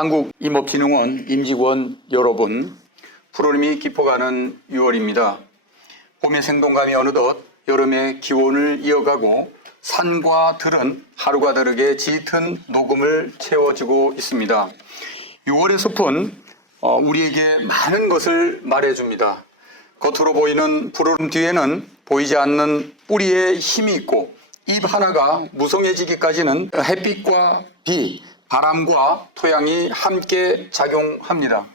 한국임업진흥원 임직원 여러분, 푸르름이 깊어가는 6월입니다. 봄의 생동감이 어느덧 여름의 기온을 이어가고 산과 들은 하루가 다르게 짙은 녹음을 채워지고 있습니다. 6월의 숲은 우리에게 많은 것을 말해줍니다. 겉으로 보이는 푸르름 뒤에는 보이지 않는 뿌리의 힘이 있고, 잎 하나가 무성해지기까지는 햇빛과 비, 바람과 토양이 함께 작용합니다.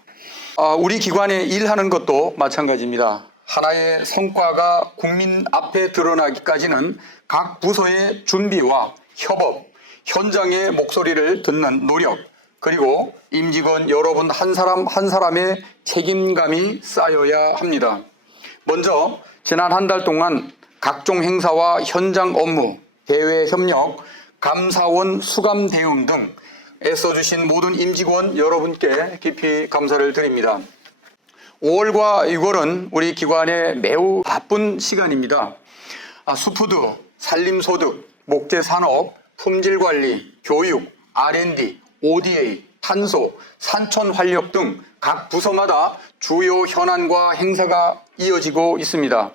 우리 기관에 일하는 것도 마찬가지입니다. 하나의 성과가 국민 앞에 드러나기까지는 각 부서의 준비와 협업, 현장의 목소리를 듣는 노력, 그리고 임직원 여러분 한 사람 한 사람의 책임감이 쌓여야 합니다. 먼저 지난 한 달 동안 각종 행사와 현장 업무, 대외 협력, 감사원 수감 대응 등 애써주신 모든 임직원 여러분께 깊이 감사를 드립니다. 5월과 6월은 우리 기관의 매우 바쁜 시간입니다. 수푸드, 산림소득, 목재산업, 품질관리, 교육, R&D, ODA, 탄소, 산촌활력 등 각 부서마다 주요 현안과 행사가 이어지고 있습니다.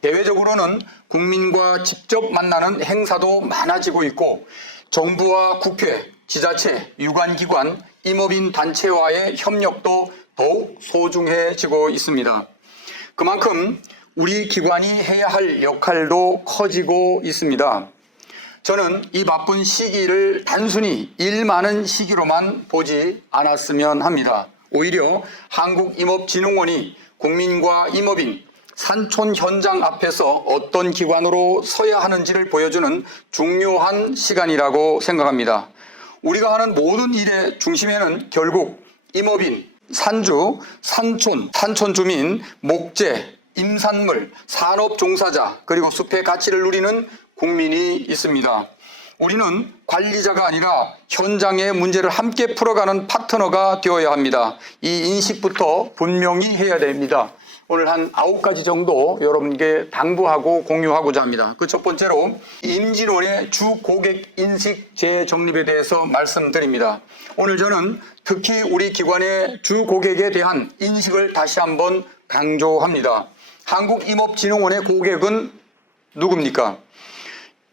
대외적으로는 국민과 직접 만나는 행사도 많아지고 있고, 정부와 국회, 지자체, 유관기관, 임업인 단체와의 협력도 더욱 소중해지고 있습니다. 그만큼 우리 기관이 해야 할 역할도 커지고 있습니다. 저는 이 바쁜 시기를 단순히 일 많은 시기로만 보지 않았으면 합니다. 오히려 한국임업진흥원이 국민과 임업인, 산촌 현장 앞에서 어떤 기관으로 서야 하는지를 보여주는 중요한 시간이라고 생각합니다. 우리가 하는 모든 일의 중심에는 결국 임업인, 산주, 산촌 주민, 목재, 임산물, 산업 종사자, 그리고 숲의 가치를 누리는 국민이 있습니다. 우리는 관리자가 아니라 현장의 문제를 함께 풀어가는 파트너가 되어야 합니다. 이 인식부터 분명히 해야 됩니다. 오늘 한 9가지 정도 여러분께 당부하고 공유하고자 합니다. 그 첫 번째로 임진원의 주 고객 인식 재정립에 대해서 말씀드립니다. 오늘 저는 특히 우리 기관의 주 고객에 대한 인식을 다시 한번 강조합니다. 한국임업진흥원의 고객은 누굽니까?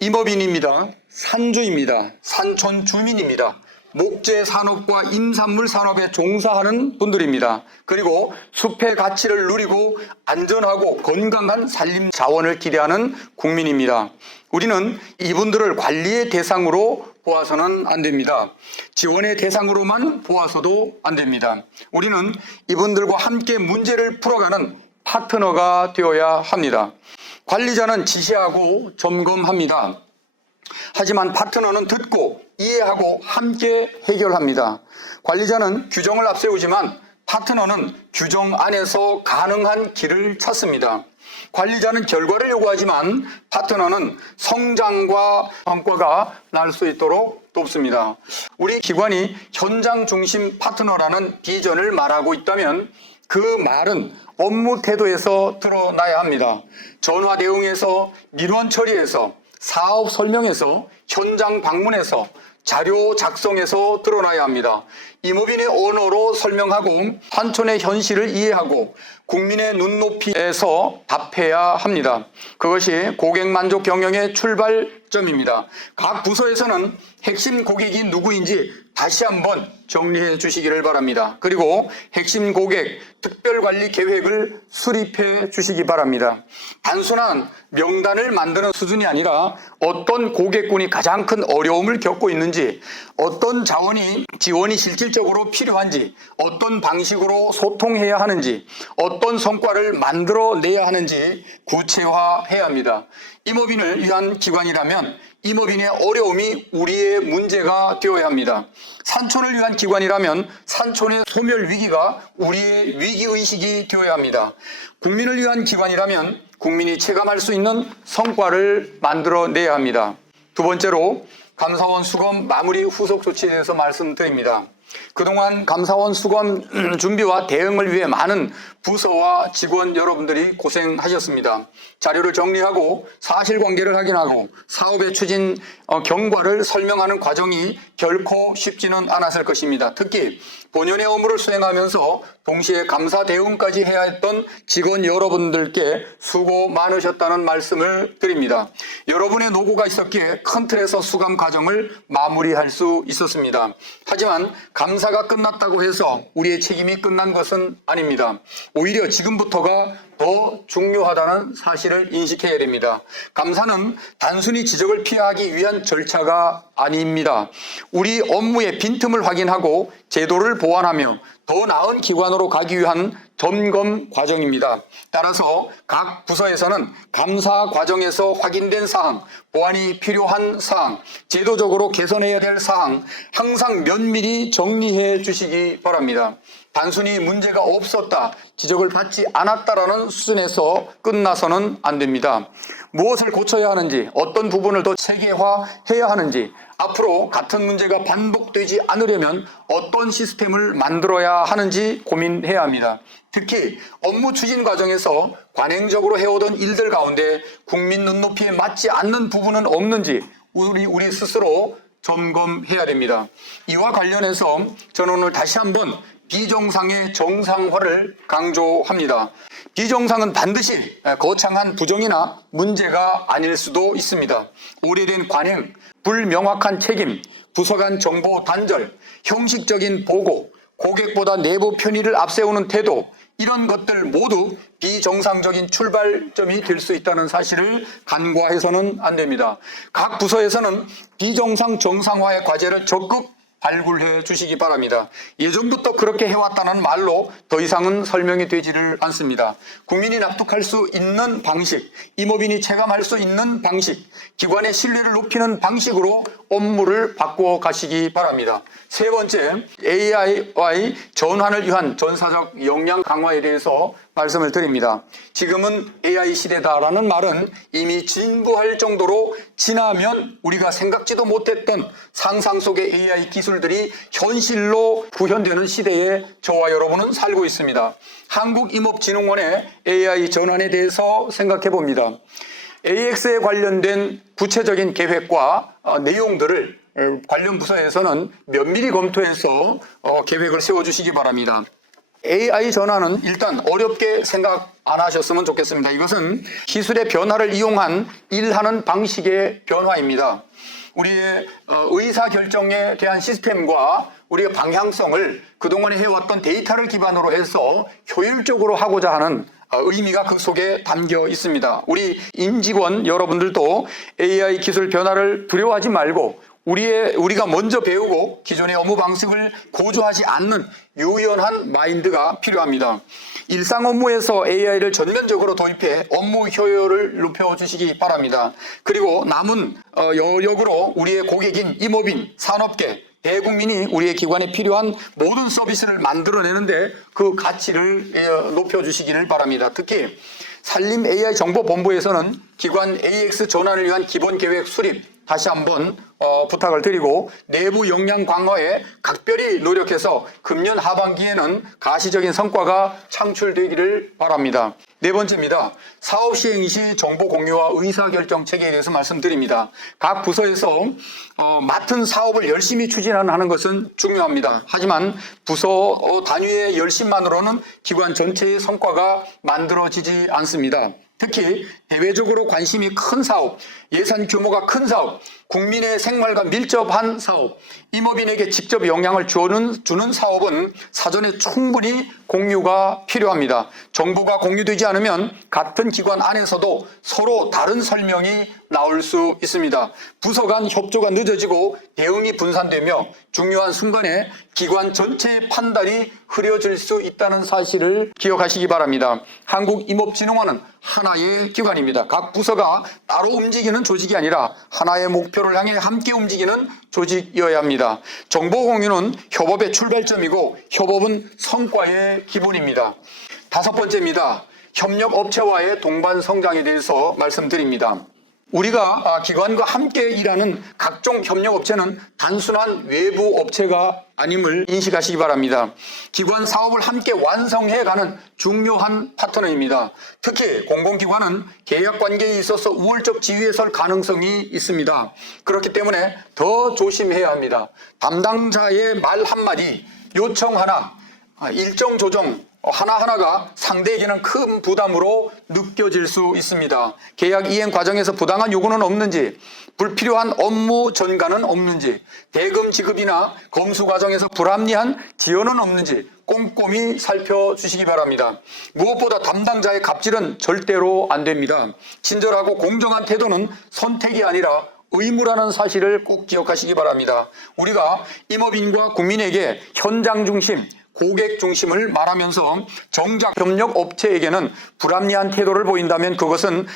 임업인입니다. 산주입니다. 산촌 주민입니다. 목재 산업과 임산물 산업에 종사하는 분들입니다. 그리고 숲의 가치를 누리고 안전하고 건강한 산림 자원을 기대하는 국민입니다. 우리는 이분들을 관리의 대상으로 보아서는 안 됩니다. 지원의 대상으로만 보아서도 안 됩니다. 우리는 이분들과 함께 문제를 풀어가는 파트너가 되어야 합니다. 관리자는 지시하고 점검합니다. 하지만 파트너는 듣고 이해하고 함께 해결합니다. 관리자는 규정을 앞세우지만 파트너는 규정 안에서 가능한 길을 찾습니다. 관리자는 결과를 요구하지만 파트너는 성장과 성과가 날 수 있도록 돕습니다. 우리 기관이 현장 중심 파트너라는 비전을 말하고 있다면 그 말은 업무 태도에서 드러나야 합니다. 전화 대응에서, 민원 처리에서, 사업 설명에서, 현장 방문에서, 자료 작성에서 드러나야 합니다. 임업인의 언어로 설명하고 산촌의 현실을 이해하고 국민의 눈높이에서 답해야 합니다. 그것이 고객 만족 경영의 출발점입니다. 각 부서에서는 핵심 고객이 누구인지 다시 한번 정리해 주시기를 바랍니다. 그리고 핵심 고객 특별관리 계획을 수립해 주시기 바랍니다. 단순한 명단을 만드는 수준이 아니라 어떤 고객군이 가장 큰 어려움을 겪고 있는지, 어떤 지원이 실질적으로 필요한지, 어떤 방식으로 소통해야 하는지, 어떤 성과를 만들어내야 하는지 구체화해야 합니다. 임업인을 위한 기관이라면 임업인의 어려움이 우리의 문제가 되어야 합니다. 산촌을 위한 기관이라면 산촌의 소멸 위기가 우리의 위기의식이 되어야 합니다. 국민을 위한 기관이라면 국민이 체감할 수 있는 성과를 만들어내야 합니다. 두 번째로 감사원 수검 마무리 후속 조치에 대해서 말씀드립니다. 그동안 감사원 수감 준비와 대응을 위해 많은 부서와 직원 여러분들이 고생하셨습니다. 자료를 정리하고 사실관계를 확인하고 사업의 추진 경과를 설명하는 과정이 결코 쉽지는 않았을 것입니다. 특히 본연의 업무를 수행하면서 동시에 감사 대응까지 해야 했던 직원 여러분들께 수고 많으셨다는 말씀을 드립니다. 여러분의 노고가 있었기에 큰 틀에서 수감 과정을 마무리할 수 있었습니다. 하지만 감사가 끝났다고 해서 우리의 책임이 끝난 것은 아닙니다. 오히려 지금부터가 더 중요하다는 사실을 인식해야 됩니다. 감사는 단순히 지적을 피하기 위한 절차가 아닙니다. 우리 업무의 빈틈을 확인하고 제도를 보완하며 더 나은 기관으로 가기 위한 점검 과정입니다. 따라서 각 부서에서는 감사 과정에서 확인된 사항, 보완이 필요한 사항, 제도적으로 개선해야 될 사항 항상 면밀히 정리해 주시기 바랍니다. 단순히 문제가 없었다, 지적을 받지 않았다라는 수준에서 끝나서는 안 됩니다. 무엇을 고쳐야 하는지, 어떤 부분을 더 체계화해야 하는지, 앞으로 같은 문제가 반복되지 않으려면 어떤 시스템을 만들어야 하는지 고민해야 합니다. 특히 업무 추진 과정에서 관행적으로 해오던 일들 가운데 국민 눈높이에 맞지 않는 부분은 없는지 우리 스스로 점검해야 됩니다. 이와 관련해서 저는 오늘 다시 한번 비정상의 정상화를 강조합니다. 비정상은 반드시 거창한 부정이나 문제가 아닐 수도 있습니다. 오래된 관행, 불명확한 책임, 부서 간 정보 단절, 형식적인 보고, 고객보다 내부 편의를 앞세우는 태도, 이런 것들 모두 비정상적인 출발점이 될 수 있다는 사실을 간과해서는 안 됩니다. 각 부서에서는 비정상 정상화의 과제를 적극 발굴해 주시기 바랍니다. 예전부터 그렇게 해왔다는 말로 더 이상은 설명이 되지를 않습니다. 국민이 납득할 수 있는 방식, 임업인이 체감할 수 있는 방식, 기관의 신뢰를 높이는 방식으로 업무를 바꾸어 가시기 바랍니다. 세 번째, AI와의 전환을 위한 전사적 역량 강화에 대해서 말씀을 드립니다. 지금은 AI 시대다라는 말은 이미 진부할 정도로 지나면 우리가 생각지도 못했던 상상 속의 AI 기술들이 현실로 구현되는 시대에 저와 여러분은 살고 있습니다. 한국임업진흥원의 AI 전환에 대해서 생각해 봅니다. AX에 관련된 구체적인 계획과 내용들을 관련 부서에서는 면밀히 검토해서 계획을 세워주시기 바랍니다. AI 전환은 일단 어렵게 생각 안 하셨으면 좋겠습니다. 이것은 기술의 변화를 이용한 일하는 방식의 변화입니다. 우리의 의사결정에 대한 시스템과 우리의 방향성을 그동안에 해왔던 데이터를 기반으로 해서 효율적으로 하고자 하는 의미가 그 속에 담겨 있습니다. 우리 임직원 여러분들도 AI 기술 변화를 두려워하지 말고 우리가 먼저 배우고 기존의 업무 방식을 고조하지 않는 유연한 마인드가 필요합니다. 일상 업무에서 AI를 전면적으로 도입해 업무 효율을 높여주시기 바랍니다. 그리고 남은 여력으로 우리의 고객인 임업인, 산업계, 대국민이 우리의 기관에 필요한 모든 서비스를 만들어내는데 그 가치를 높여주시기를 바랍니다. 특히 산림 AI 정보본부에서는 기관 AX 전환을 위한 기본계획 수립 다시 한번 부탁을 드리고 내부 역량 강화에 각별히 노력해서 금년 하반기에는 가시적인 성과가 창출되기를 바랍니다. 네 번째입니다. 사업 시행 시 정보 공유와 의사결정 체계에 대해서 말씀드립니다. 각 부서에서 맡은 사업을 열심히 추진하는 것은 중요합니다. 하지만 부서 단위의 열심만으로는 기관 전체의 성과가 만들어지지 않습니다. 특히 대외적으로 관심이 큰 사업, 예산 규모가 큰 사업, 국민의 생활과 밀접한 사업, 임업인에게 직접 영향을 주는 사업은 사전에 충분히 공유가 필요합니다. 정보가 공유되지 않으면 같은 기관 안에서도 서로 다른 설명이 나올 수 있습니다. 부서 간 협조가 늦어지고 대응이 분산되며 중요한 순간에 기관 전체의 판단이 흐려질 수 있다는 사실을 기억하시기 바랍니다. 한국임업진흥원은 하나의 기관입니다. 각 부서가 따로 움직이는 조직이 아니라 하나의 목표를 향해 함께 움직이는 조직이어야 합니다. 정보 공유는 협업의 출발점이고 협업은 성과의 기본입니다. 다섯 번째입니다. 협력업체와의 동반 성장에 대해서 말씀드립니다. 우리가 기관과 함께 일하는 각종 협력업체는 단순한 외부 업체가 아님을 인식하시기 바랍니다. 기관 사업을 함께 완성해가는 중요한 파트너입니다. 특히 공공기관은 계약관계에 있어서 우월적 지위에 설 가능성이 있습니다. 그렇기 때문에 더 조심해야 합니다. 담당자의 말 한마디, 요청 하나, 일정 조정 하나하나가 상대에게는 큰 부담으로 느껴질 수 있습니다. 계약 이행 과정에서 부당한 요구는 없는지, 불필요한 업무 전가는 없는지, 대금 지급이나 검수 과정에서 불합리한 지연은 없는지 꼼꼼히 살펴주시기 바랍니다. 무엇보다 담당자의 갑질은 절대로 안 됩니다. 친절하고 공정한 태도는 선택이 아니라 의무라는 사실을 꼭 기억하시기 바랍니다. 우리가 임업인과 국민에게 현장 중심, 고객 중심을 말하면서 정작 협력업체에게는 불합리한 태도를 보인다면 그것은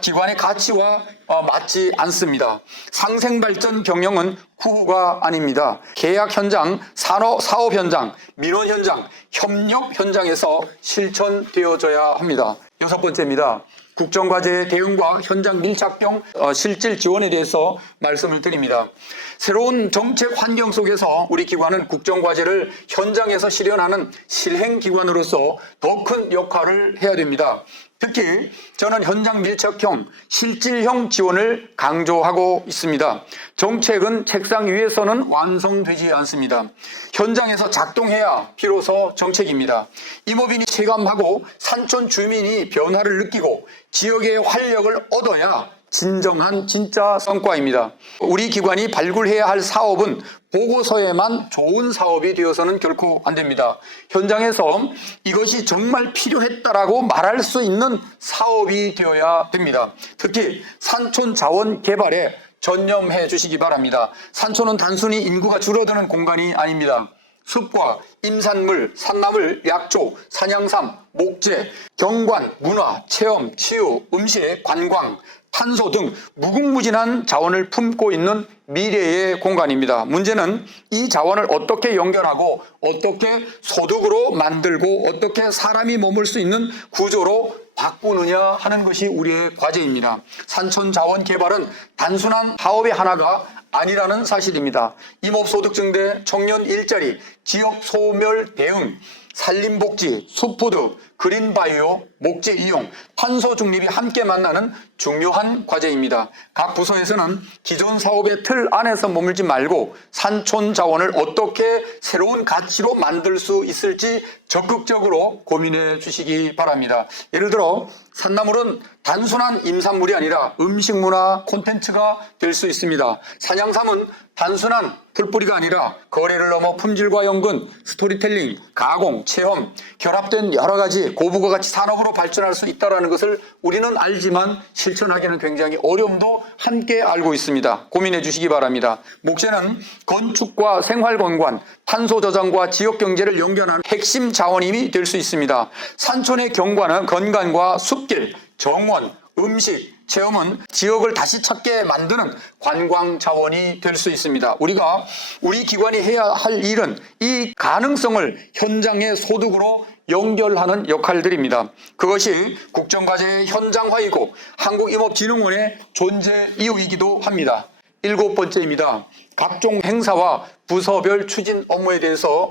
기관의 가치와 맞지 않습니다. 상생발전 경영은 후가 아닙니다. 계약 현장, 사업 현장, 민원 현장, 협력 현장에서 실천되어져야 합니다. 6번째입니다. 국정과제 대응과 현장 밀착형 실질 지원에 대해서 말씀을 드립니다. 새로운 정책 환경 속에서 우리 기관은 국정과제를 현장에서 실현하는 실행기관으로서 더 큰 역할을 해야 됩니다. 특히 저는 현장 밀착형, 실질형 지원을 강조하고 있습니다. 정책은 책상 위에서는 완성되지 않습니다. 현장에서 작동해야 비로소 정책입니다. 임업인이 체감하고 산촌 주민이 변화를 느끼고 지역의 활력을 얻어야 진짜 성과입니다. 우리 기관이 발굴해야 할 사업은 보고서에만 좋은 사업이 되어서는 결코 안 됩니다. 현장에서 이것이 정말 필요했다라고 말할 수 있는 사업이 되어야 됩니다. 특히 산촌 자원 개발에 전념해 주시기 바랍니다. 산촌은 단순히 인구가 줄어드는 공간이 아닙니다. 숲과 임산물, 산나물, 약초, 산양삼, 목재, 경관, 문화, 체험, 치유, 음식, 관광, 탄소 등 무궁무진한 자원을 품고 있는 미래의 공간입니다. 문제는 이 자원을 어떻게 연결하고 어떻게 소득으로 만들고 어떻게 사람이 머물 수 있는 구조로 바꾸느냐 하는 것이 우리의 과제입니다. 산촌 자원 개발은 단순한 사업의 하나가 아니라는 사실입니다. 임업소득 증대, 청년 일자리, 지역 소멸 대응, 산림복지, 숲푸드, 그린바이오, 목재 이용, 탄소 중립이 함께 만나는 중요한 과제입니다. 각 부서에서는 기존 사업의 틀 안에서 머물지 말고 산촌 자원을 어떻게 새로운 가치로 만들 수 있을지 적극적으로 고민해 주시기 바랍니다. 예를 들어 산나물은 단순한 임산물이 아니라 음식문화 콘텐츠가 될 수 있습니다. 산양삼은 단순한 들뿌리가 아니라 거래를 넘어 품질과 연근, 스토리텔링, 가공, 체험, 결합된 여러 가지 고부가 가치 산업으로 발전할 수 있다는 것을 우리는 알지만 실천하기는 굉장히 어려움도 함께 알고 있습니다. 고민해 주시기 바랍니다. 목재는 건축과 생활건관, 탄소 저장과 지역 경제를 연결하는 핵심 자원이 될 수 있습니다. 산촌의 건강과 숲길, 정원, 음식, 체험은 지역을 다시 찾게 만드는 관광 자원이 될 수 있습니다. 우리 기관이 해야 할 일은 이 가능성을 현장의 소득으로 연결하는 역할들입니다. 그것이 국정과제의 현장화이고 한국임업진흥원의 존재 이유이기도 합니다. 7번째입니다. 각종 행사와 부서별 추진 업무에 대해서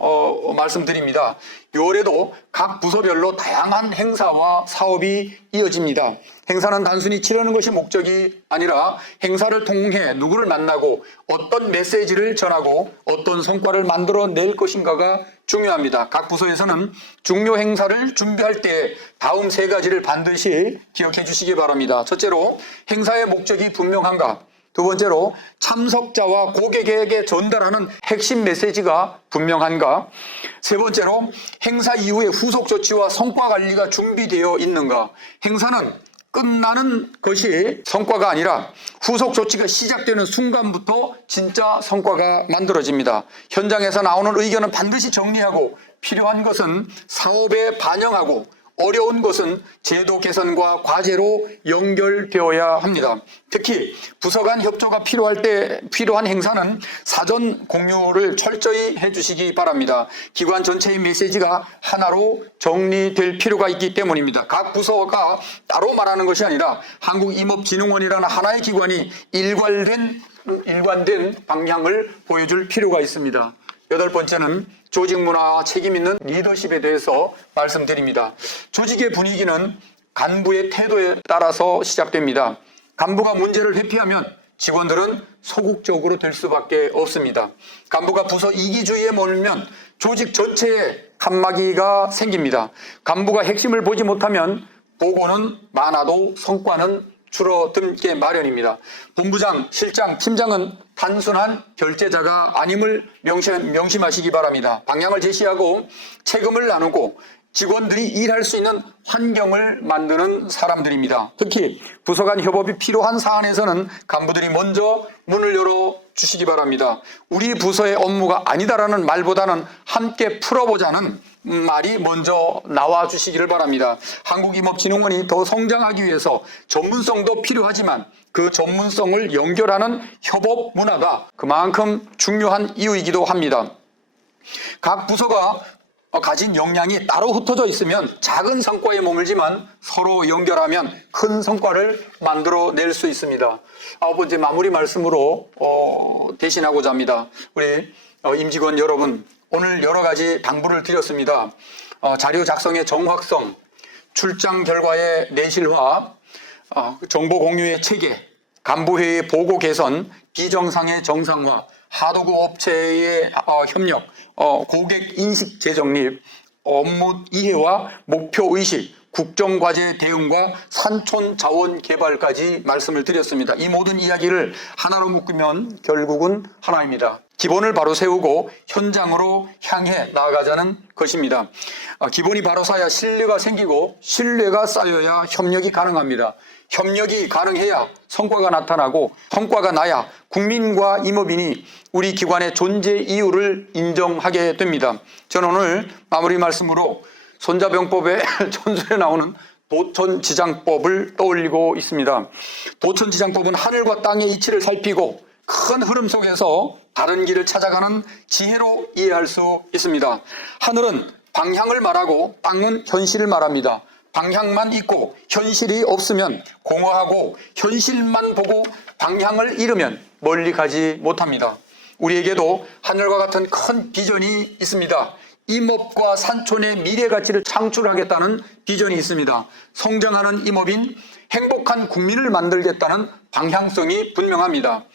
말씀드립니다. 6월에도 각 부서별로 다양한 행사와 사업이 이어집니다. 행사는 단순히 치르는 것이 목적이 아니라 행사를 통해 누구를 만나고 어떤 메시지를 전하고 어떤 성과를 만들어낼 것인가가 중요합니다. 각 부서에서는 중요 행사를 준비할 때 다음 3가지를 반드시 기억해 주시기 바랍니다. 첫째로 행사의 목적이 분명한가? 두 번째로 참석자와 고객에게 전달하는 핵심 메시지가 분명한가? 세 번째로 행사 이후의 후속 조치와 성과 관리가 준비되어 있는가? 행사는 끝나는 것이 성과가 아니라 후속 조치가 시작되는 순간부터 진짜 성과가 만들어집니다. 현장에서 나오는 의견은 반드시 정리하고 필요한 것은 사업에 반영하고 어려운 것은 제도 개선과 과제로 연결되어야 합니다. 특히 부서 간 협조가 필요할 때 필요한 행사는 사전 공유를 철저히 해주시기 바랍니다. 기관 전체의 메시지가 하나로 정리될 필요가 있기 때문입니다. 각 부서가 따로 말하는 것이 아니라 한국임업진흥원이라는 하나의 기관이 일관된 방향을 보여줄 필요가 있습니다. 여덟 번째는 조직 문화와 책임 있는 리더십에 대해서 말씀드립니다. 조직의 분위기는 간부의 태도에 따라서 시작됩니다. 간부가 문제를 회피하면 직원들은 소극적으로 될 수밖에 없습니다. 간부가 부서 이기주의에 몰면 조직 전체에 칸막이가 생깁니다. 간부가 핵심을 보지 못하면 보고는 많아도 성과는 줄어들게 마련입니다. 본부장, 실장, 팀장은 단순한 결제자가 아님을 명심하시기 바랍니다. 방향을 제시하고 책임을 나누고 직원들이 일할 수 있는 환경을 만드는 사람들입니다. 특히 부서 간 협업이 필요한 사안에서는 간부들이 먼저 문을 열어 주시기 바랍니다. 우리 부서의 업무가 아니다라는 말보다는 함께 풀어보자는 말이 먼저 나와 주시기를 바랍니다. 한국임업진흥원이 더 성장하기 위해서 전문성도 필요하지만 그 전문성을 연결하는 협업 문화가 그만큼 중요한 이유이기도 합니다. 각 부서가 가진 역량이 따로 흩어져 있으면 작은 성과에 머물지만 서로 연결하면 큰 성과를 만들어낼 수 있습니다. 아홉 번째 마무리 말씀으로 대신하고자 합니다. 우리 임직원 여러분, 오늘 여러 가지 당부를 드렸습니다. 자료 작성의 정확성, 출장 결과의 내실화, 정보 공유의 체계, 간부회의 보고 개선, 비정상의 정상화, 하도급 업체의 협력, 고객 인식 재정립, 업무 이해와 목표 의식, 국정과제 대응과 산촌 자원 개발까지 말씀을 드렸습니다. 이 모든 이야기를 하나로 묶으면 결국은 하나입니다. 기본을 바로 세우고 현장으로 향해 나아가자는 것입니다. 기본이 바로 서야 신뢰가 생기고 신뢰가 쌓여야 협력이 가능합니다. 협력이 가능해야 성과가 나타나고 성과가 나야 국민과 임업인이 우리 기관의 존재 이유를 인정하게 됩니다. 저는 오늘 마무리 말씀으로 손자병법의 전설에 나오는 도천지장법을 떠올리고 있습니다. 도천지장법은 하늘과 땅의 이치를 살피고 큰 흐름 속에서 다른 길을 찾아가는 지혜로 이해할 수 있습니다. 하늘은 방향을 말하고 땅은 현실을 말합니다. 방향만 있고 현실이 없으면 공허하고 현실만 보고 방향을 잃으면 멀리 가지 못합니다. 우리에게도 하늘과 같은 큰 비전이 있습니다. 임업과 산촌의 미래 가치를 창출하겠다는 비전이 있습니다. 성장하는 임업인, 행복한 국민을 만들겠다는 방향성이 분명합니다.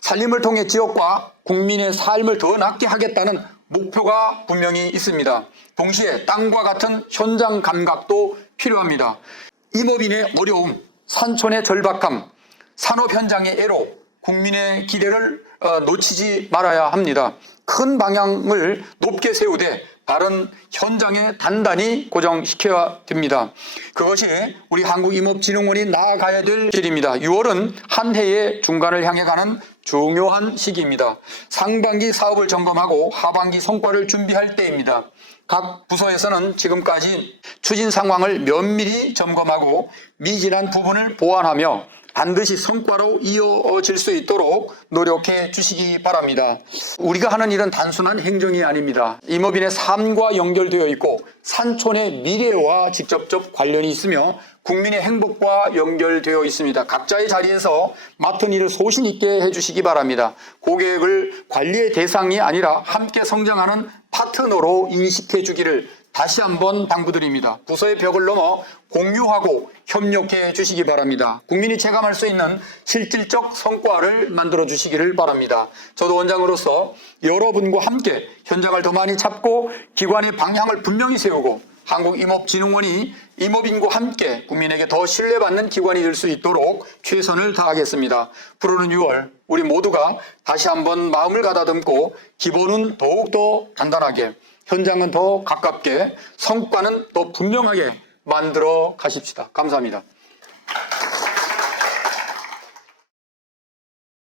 살림을 통해 지역과 국민의 삶을 더 낫게 하겠다는 목표가 분명히 있습니다. 동시에 땅과 같은 현장 감각도 필요합니다. 임업인의 어려움, 산촌의 절박함, 산업 현장의 애로, 국민의 기대를 놓치지 말아야 합니다. 큰 방향을 높게 세우되 다른 현장에 단단히 고정시켜야 됩니다. 그것이 우리 한국임업진흥원이 나아가야 될 길입니다. 6월은 한 해의 중간을 향해 가는 중요한 시기입니다. 상반기 사업을 점검하고 하반기 성과를 준비할 때입니다. 각 부서에서는 지금까지 추진 상황을 면밀히 점검하고 미진한 부분을 보완하며 반드시 성과로 이어질 수 있도록 노력해 주시기 바랍니다. 우리가 하는 일은 단순한 행정이 아닙니다. 임업인의 삶과 연결되어 있고 산촌의 미래와 직접적 관련이 있으며 국민의 행복과 연결되어 있습니다. 각자의 자리에서 맡은 일을 소신 있게 해주시기 바랍니다. 고객을 관리의 대상이 아니라 함께 성장하는 파트너로 인식해 주기를 다시 한번 당부드립니다. 부서의 벽을 넘어 공유하고 협력해 주시기 바랍니다. 국민이 체감할 수 있는 실질적 성과를 만들어 주시기를 바랍니다. 저도 원장으로서 여러분과 함께 현장을 더 많이 잡고 기관의 방향을 분명히 세우고 한국임업진흥원이 임업인과 함께 국민에게 더 신뢰받는 기관이 될 수 있도록 최선을 다하겠습니다. 부르는 6월 우리 모두가 다시 한번 마음을 가다듬고 기본은 더욱더 단단하게, 현장은 더 가깝게, 성과는 더 분명하게 만들어 가십시다. 감사합니다.